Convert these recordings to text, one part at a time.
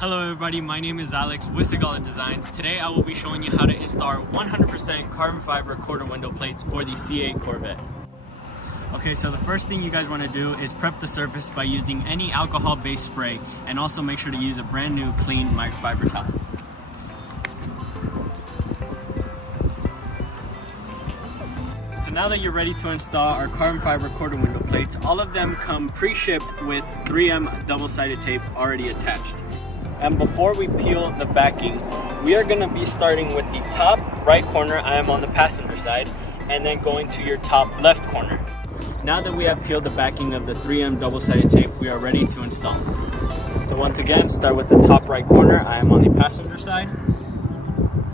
Hello everybody, my name is Alex with Sigala Designs. Today I will be showing you how to install 100% carbon fiber quarter window plates for the C8 Corvette. Okay, so the first thing you guys want to do is prep the surface by using any alcohol-based spray, and also make sure to use a brand new clean microfiber towel. So now that you're ready to install our carbon fiber quarter window plates, all of them come pre-shipped with 3M double-sided tape already attached. And before we peel the backing, we are going to be starting with the top right corner. I am on the passenger side, and then going to your top left corner. Now that we have peeled the backing of the 3M double-sided tape, we are ready to install. So once again, start with the top right corner. I am on the passenger side.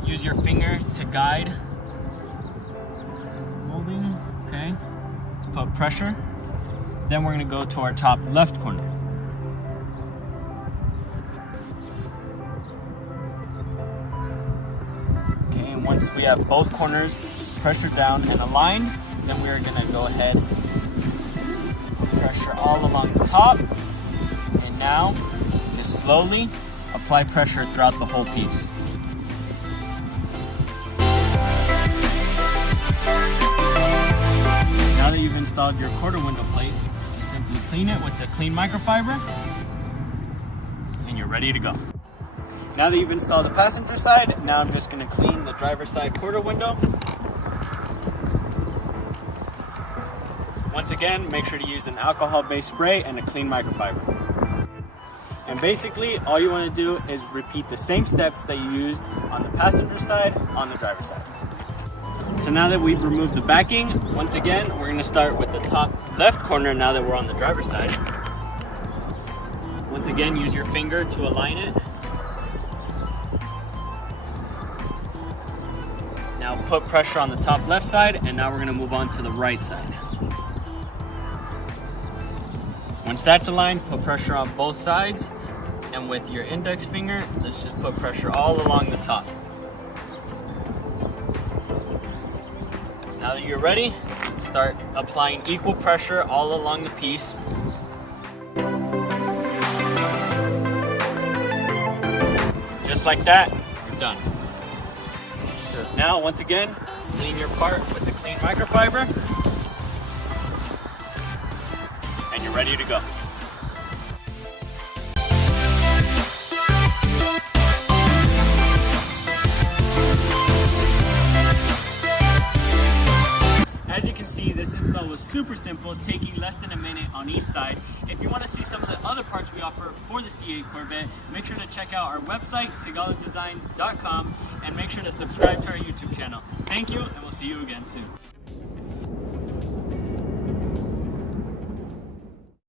Use your finger to guide. Holding, okay. To put pressure. Then we're going to go to our top left corner. Once we have both corners pressured down and aligned, then we are going to go ahead, pressure all along the top, and now just slowly apply pressure throughout the whole piece. Now that you've installed your quarter window plate, just simply clean it with the clean microfiber, and you're ready to go. Now that you've installed the passenger side, now I'm just going to clean the driver's side quarter window. Once again, make sure to use an alcohol-based spray and a clean microfiber. And basically, all you want to do is repeat the same steps that you used on the passenger side on the driver's side. So now that we've removed the backing, once again, we're going to start with the top left corner now that we're on the driver's side. Once again, use your finger to align it. Now put pressure on the top left side, and now we're going to move on to the right side. Once that's aligned, put pressure on both sides, and with your index finger, let's just put pressure all along the top. Now that you're ready, start applying equal pressure all along the piece. Just like that, you're done. Now, once again, clean your part with the clean microfiber, and you're ready to go. As you can see, this install was super simple, taking less than a minute on each side. If you want to see some of the other parts we offer for the C8 Corvette, make sure to check out our website, sigaladesigns.com, and make sure to subscribe to our YouTube channel. Thank you, and we'll see you again soon.